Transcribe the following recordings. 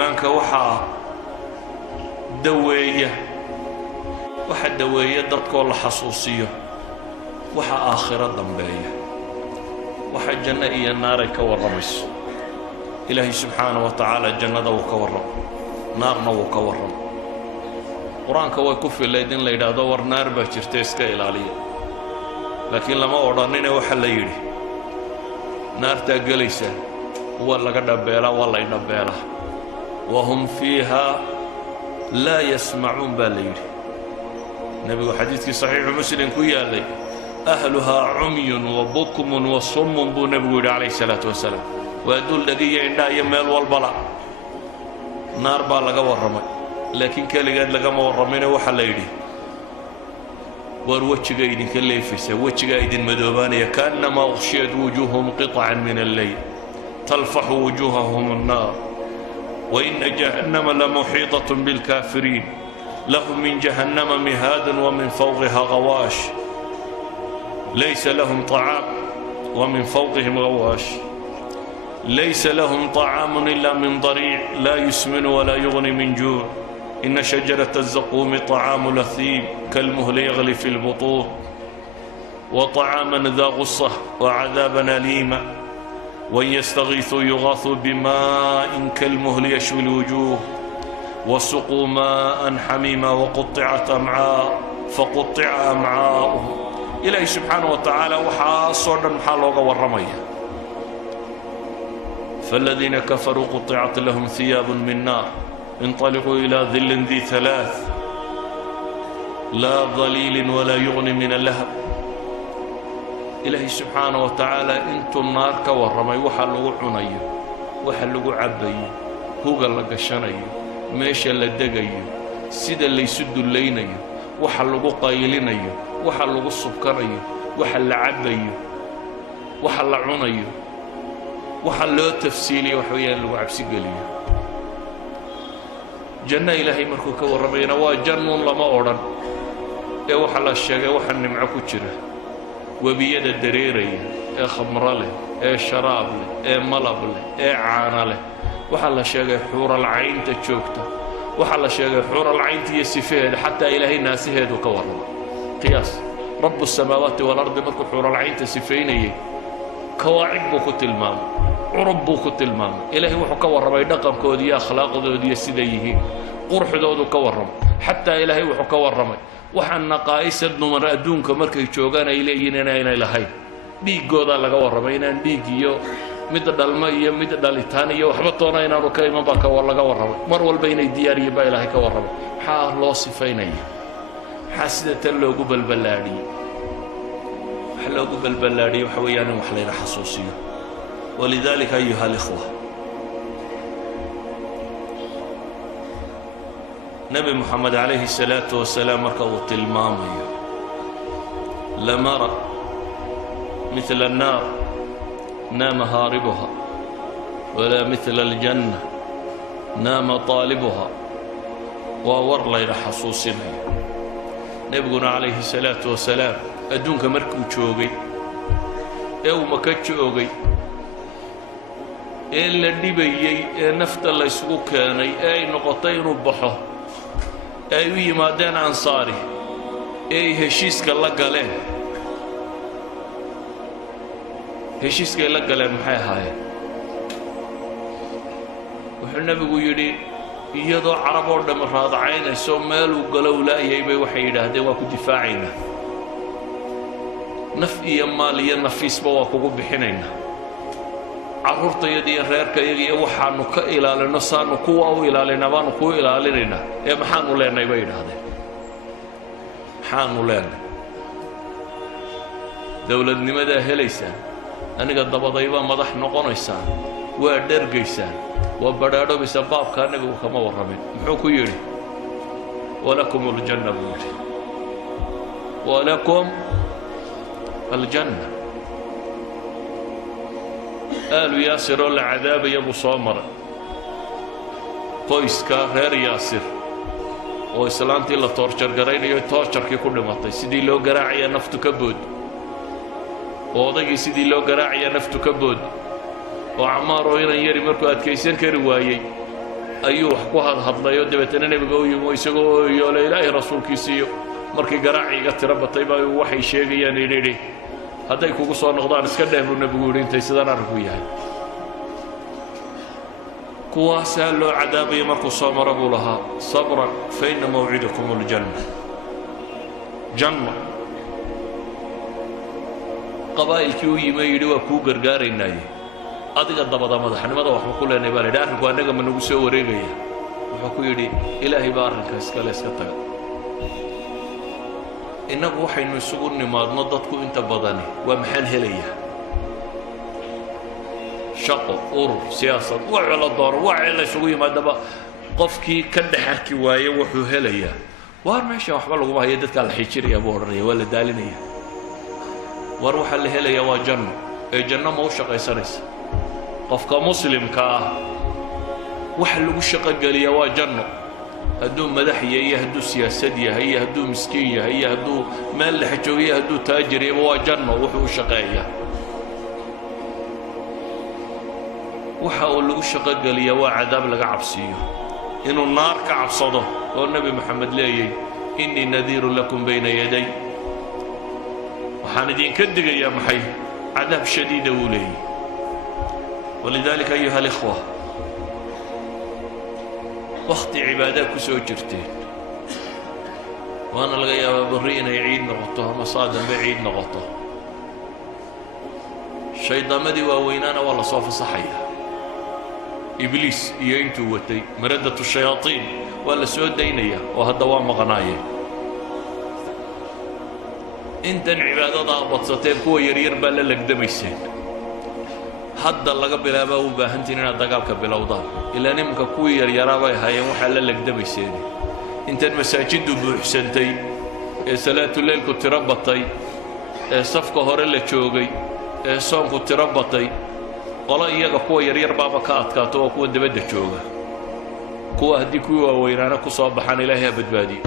إيمانك وحا دوية وحا دوية دادك والله حصوصية وحا آخرة ضمبية وحا الجنة إيا النار كورميس إلهي سبحانه وتعالى الجنة وكورم نارنا وكورم قرآنك ويكفي الليدين ليدا دور نار باشرتيسك إلالية لكن لما أورانينا وحا ليدي نار تاقليسا والله قد أبيلا والله ينبيلا وهم فيها لا يسمعون بالليل نبي حديثك صحيح مسلم كويا لي أهلها عمي وبكم وصم بو نبي عليه الصلاة والسلام ويدل لقي عندها يمال والبلاء نار بالغا ورمي لكن كالي لقى ما ورمينا وحا يدي وروجك ايدين كالليفسة وجهك ايدين مدوبانية كأنما أغشيت وجوههم قطعا من الليل تلفح وجوههم النار وإن جهنم لمحيطة بالكافرين لهم من جهنم مهاد ومن فوقها غواش ليس لهم طعام ومن فوقهم غواش ليس لهم طعام إلا من ضريع لا يسمن ولا يغني من جوع إن شجرة الزقوم طعام لثيم كالمهل يغلي في البطون وطعاما ذا غصة وعذابا أليما وإن يستغيثوا يغاثوا بماء كالمهل يشوي الوجوه وسقوا ماء حميما وقطعت أمعاء فقطع أمعاؤهم إلهي سبحانه وتعالى وحاصرا محالوغا والرمية فالذين كفروا قطعت لهم ثياب من نار انطلقوا إلى ظل ذي ثلاث لا ظليل ولا يغني من اللهب إلهي سبحانه وتعالى انتو النار كورمي وحلقوا عني وحلقوا عبي هو قال شني ماشي اللي دقي سيد اللي يسد الليني وحلقوا قايليني وحلقوا السكري وحل عبي وحل عني وحلقوا تفسيلي وحويا اللي عبسي قلي جنة إلهي مركو كورمينا وجنة لما أوران إيه وحل الشيء وحل نمعكو جره وبيد الدريرية إيه خمر له إيه شراب له إيه ملب له إيه عان له وحل الشيء حور العين تشوكته وحل الشيء حور العين تيسفيه حتى إلهي ناسيه دو كورم قياس رب السماوات والأرض مركو حور العين تسفينيه كواعب بوكت المام عرب بوكت المام إلهي وحو كورم يدقم كوديا أخلاق دوديا سيديه قرح دودو كورم حتى إلهي وحو كورم waxaan naqaayisad numar adduunka markay joogaan ay leeyihiin inay lahayn dhiigooda laga warramay inaan dhiig iyo mid dhalmo iyo mid dhalitaan iyo waxba toona inaanu ka iman baa laga warramay mar walba inay diyaariyeen baa ilaahay ka warramay maxaa loo sifaynaya maxaa sida tan loogu balbalaadhiyey waxa loogu balbalaadhiyey waxa weeyaan wax la xasuusiyo walidaalika ayuha alikhwa نبي محمد عليه الصلاة والسلام ركضت المامية لمرأ مثل النار نام هاربها ولا مثل الجنة نام طالبها وور ليلة حصوصنا نبينا عليه الصلاة والسلام أدونك مركو تشوغي يوم كتشوغي إلا النبي نفت الله يسوكاني أي نقطين بحه أي ويمادين أنصاري أي هشيسك الله قالين هشيسك الله قالين محي هاي وحنا بيقولي يضع عرب ورد مراد عين سومال وقالوا لا يبي وحيد هذا واكو دفاعنا نفي ماليا نفيس بواكو بحنينا عرورتا يدي reerka iyaga waxaanu ka ilaalino saanu kuwa u ilaalina baanu ku ilaalinayna ee maxaanu leenay bay yiraahdeen maxaanu leenay dawladnimada helaysa aniga dabadayba madax noqonaysa waa dhargaysa waa baraadho bisa baabka nabigu kama warramin muxuu ku yiri walakum aljanna walakum aljanna قالوا ياسر ولا عذاب يا ابو صامر qoyska reer yaasir oo islaantii la torture garaynayo torture-kii ku dhimatay sidii loo garaacay naftu ka bood oodagii sidii loo garaacay naftu ka bood oo Amaar oo inaan yari markuu adkaysan kari waayay ayuu wax ku hadlayo dabeetana nabiga u yimo isagoo yoolay ilaahay rasuulkiisiyo markii garaaciga tira batay baa waxay sheegayaan inay hadday kugu soo noqdaan iska dheebu nabigu yiri intay sidaan arku yahay kuwaasaa loo cadaabay markuu soo maro buu lahaa sabran fa inna mawcidakum aljanna janna qabaa'ilkii u yimay yidhi waa kuu gargaaraynaaye adiga dabada madaxnimada waxba ku leenay baa la yidhi arrinku annaga ma nagu soo wareegaya wuxuu ku yidhi ilaahay baa arrinka iskale iska taga innagu waxaynu isugu nimaadno dadku inta badani waa maxaan helayaa shaqo urur siyaasad waxa la dooro waxa la isugu yimaadaba qofkii ka dhaxarki waaye wuxuu helayaa waar meesha waxba lagu hayo dadka la xijiraya buu oranaya waa la daalinaya war waxa la helayaa waa janno ee janno ma u shaqaysanaysa qofka muslimka ah waxa lagu shaqo galiyaa waa janno hadduu madax yahay hadduu siyaasad yahay hadduu miskiin yahay hadduu meel la xajooyo hadduu taajir yahay waa janno wuxuu u shaqeeyaa waxa uu lagu shaqo galiyaa waa cadaab laga cabsiyo inuu naar ka cabsado oo nabi maxamed leeyay inni nadiirun lakum bayna yaday waxaan idinka digayaa maxay cadaab shadiida uu leeyay walidaalika ayuha alikhwa waqti cibaada ku soo jirteen waana laga yaabaa barri inay ciid noqoto ama saadanba ciid noqoto shaydaamadii waaweynaana waa la soo fasaxayaa إبليس ينتو وتي مردة الشياطين ولا سودينية وهذا مغناية انت العبادة ضابط ستين كو يرير بلا لك دميسين حد الله قبل أبا وباهنتين دقالك بالأوضاع إلا نمك كو يريرابا هاي محل لك دميسين انت المساجد بحسنتي صلاة الليل كنت ربطي صفقة هوريلا تشوغي صوم كنت ربطي والله iyaga kuwa yaryar baaba ka adkaato oo kuwa dibadda jooga kuwa haddii kuwa waaweynaana ku soo baxaan ilaahay ha badbaadiyo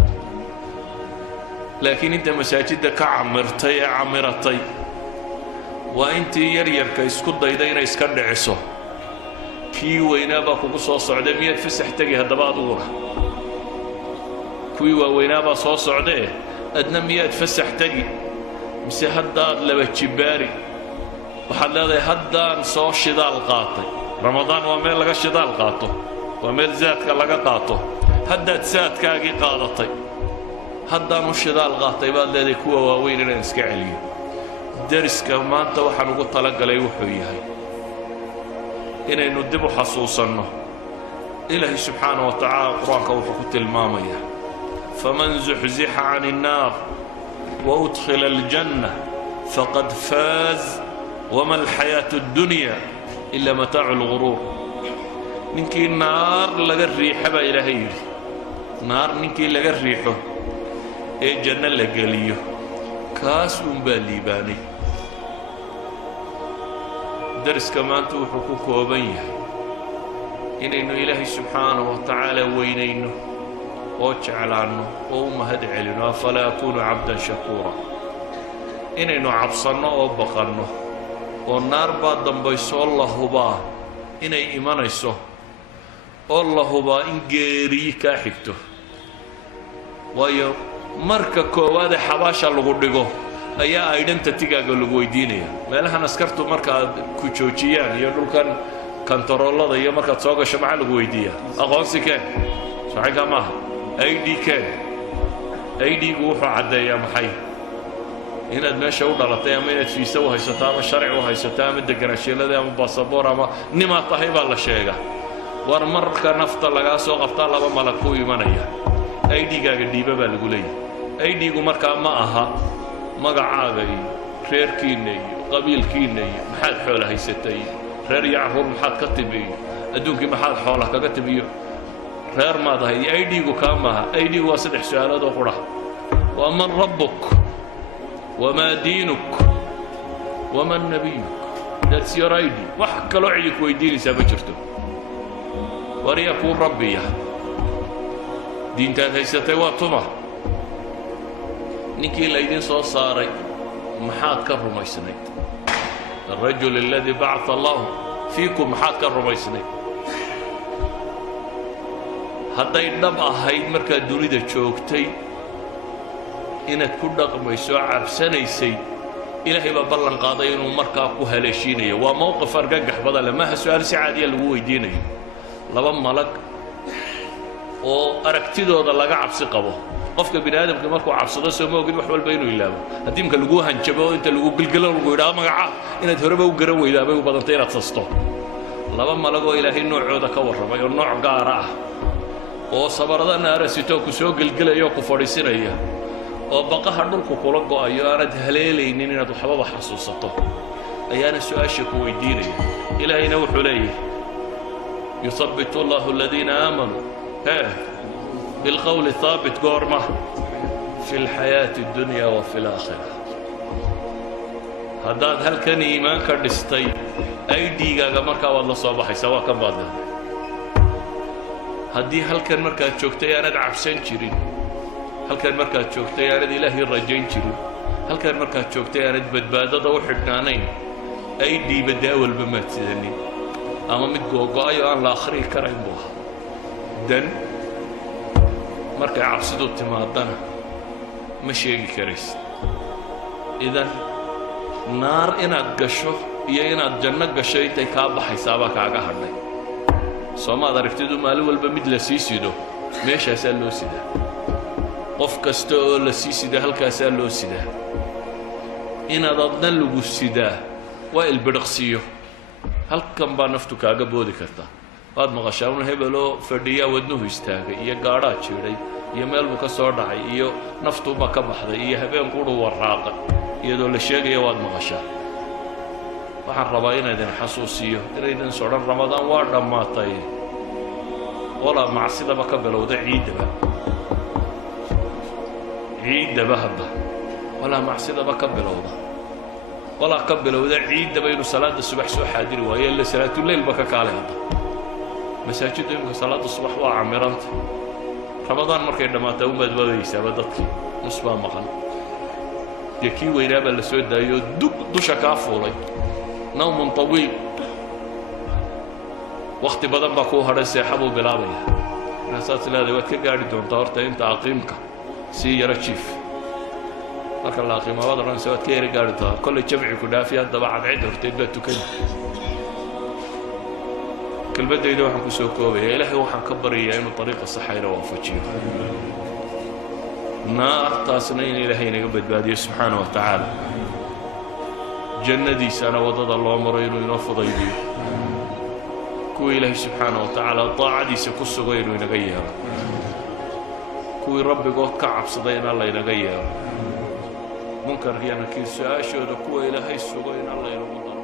laakiin inta masaajidda ka camirtay ee camiratay waa intii yaryarka isku dayda inay iska dhiciso kii weynaa baa kugu soo socday miyaad fasax tegi haddaba aduguna kuwii waaweynaa baa soo socdee adna miyaad fasax tegi mise haddaad laba jibaari waxaad leedahay haddaan soo shidaal qaatay ramadaan waa meel laga shidaal qaato waa meel zaadka laga qaato haddaad saadkaagii qaadatay haddaan u shidaal qaatay baad leedahay kuwa waaweyn inaan iska celiyo dariska maanta waxaan ugu talagalay wuxuu yahay inaynu dib u xasuusanno ilaahay subxaanahu wa tacaala qur-aanka wuxuu ku tilmaamayaa faman zuxzixa can innaar wa udkhila aljanna faqad faaz وما الحياة الدنيا إلا متاع الغرور ننكي نار لغا الريحة با إلهي نار ننكي لغا الريحة إيه جنة لغاليو كاس باليباني درس كمان توحكوك وبيه إنه إلهي سبحانه وتعالى وينينه وجعل عنه ومهد علينا فلا أكون عبدا شكورا إنه عبصنا وبقرنا والنار بعد دنبيسو الله هبا إني إيمانيسو الله هبا إن جيري كاحكتو وايو مركا كواد حباشا لغو ديغو أيا أيدن تتيغا لغو يدينيا مالها نسكرتو مركا كوچوچيان يقول كان ترولو دا يا مركا تسوغا شمعا لغو يديا أغونسي كان صحيحا ما أيدي كان أيدي وحو عدا يا محي inaad meesha u dhalatay ama inaad fiisa u haysato ama sharci u haysato ama deganaanshiilada ama baasaboor ama nimaad tahay baa la sheega war marka nafta lagaa soo qabtaa laba malag ku imanaya aydhigaaga dhiiba baa lagu leeyahay aydhigu markaa ma aha magacaaga iyo reerkiinna iyo qabiilkiinna iyo maxaad xoola haysatay reer iyo carruur maxaad ka timi adduunkii maxaad xoola kaga timiyo reer maad ahayd aydhigu kaa maaha aydhigu waa saddex su-aalood oo qura waa man rabbuk وما دينك وما نبيك that's your ID وحكى له عيك ويديني سابجرته وليكون ربي دين تهيستي وطمع نكي ليدين صاري محاد كرم يسنيد الرجل الذي بعث الله فيكم محاد كرم يسنيد hadday dhab ahayd markaad dunida joogtay inaad ku dhaqmayso cabsanaysay ilaahay baa ballan qaaday inuu markaa ku haleeshiinayo waa mowqif argagax badan leh maaha su-aal si caadiya lagu weydiinayo laba malag oo aragtidooda laga cabsi qabo qofka bini aadamka markuu cabsado soo ma ogid wax walba inuu ilaabo haddii imka lagu hanjabo inta lagu gilgilo lagu yidhaahdo magaca inaad horeba u garan weydaa bay u badantay inaad sasto laba malag oo ilaahay noocooda ka warramay oo nooc gaara ah oo sabarada naarasitoo ku soo gilgilaya oo ku fadhiisinaya oo baqaha dhulku kula go'ayo aanad haleelaynin inaad waxbaba xasuusato ayaana su-aasha ku weydiinaya ilaahayna wuxuu leeyahay yuthabbitu allahu aladiina aamanuu بالقول الثابت قورمة في الحياة الدنيا وفي الآخرة هذا هل كان إيمان كردستي أي ديجا مركا والله صباحي سواء كم بعد هدي هل كان مركا تشوكتي أنا عفسين شيرين هل كان مركا تشوكتي أنا إلهي الرجين شيرين هل كان مركا تشوكتي أنا بدبادة وحدنانين أي دي بداول بمثلني أما متجوجا أيوة أنا الآخر كريم بوها دن markay cabsidu timaadana ma sheegi karaysid idan naar inaad gasho iyo inaad janno gasho intay kaa baxaysaabaa kaaga hadhay soomaad aragtidu maalin walba mid la sii sido meeshaasaa loo sidaa qof kasta oo la sii sida halkaasaa loo sidaa inaad adna lagu sidaa waa ilbidhiqsiyo halkan baa naftu kaaga boodi karta waad maqashaa un hebeloo fadhiyaa wadnuhu istaagay iyo gaadhaa jiidhay iyo meel buu ka soo dhacay iyo naftuuba ka baxday iyo habeenkuudhu waraaqay iyadoo la sheegaya waad maqashaa waxaan rabaa inaydin xasuusiyo inaydin sodhan ramadaan waa dhammaatay walaa macsidaba ka bilowda ciiddaba hadda walaa macsidaba ka bilowda walaa ka bilowda ciiddaba inuu salaada subax soo xaadiri waayo illa salaatuleylba ka kaalay hadda masaajidda imika salaada subax waa camiranta ramadaan markay dhammaataa u badbaadaysaaba dadkii nus baa maqan dee kii weynaa baa la soo daayoo dusha kaa fuulay nawmun tawiil wakti badan baa kuu hadhay seexa buu bilaabaya markaasaad leedahay waad ka gaadhi doontaa horta inta aqiimka sii yaro jiif marka la aqiimo waad odhanaysa waad ka yara gaadhi doontaa kollay jamci ku dhaafi haddaba cadcid horteed baa tukani كلمتي ده وحن كسوكوبي إلهي وحن كبر إياه إنه طريقة صحيحة وافجيه نار تاسنين إلهي نقبل بادي سبحانه وتعالى جنة دي سنة وضد الله مرينه ينفض يديه كو إلهي سبحانه وتعالى طاعة دي سكس غيره ينغيها كو ربي قوت كعب صدين الله ينغيها منكر هي أنا كيسو أشهد كو إلهي سغين الله ينغيها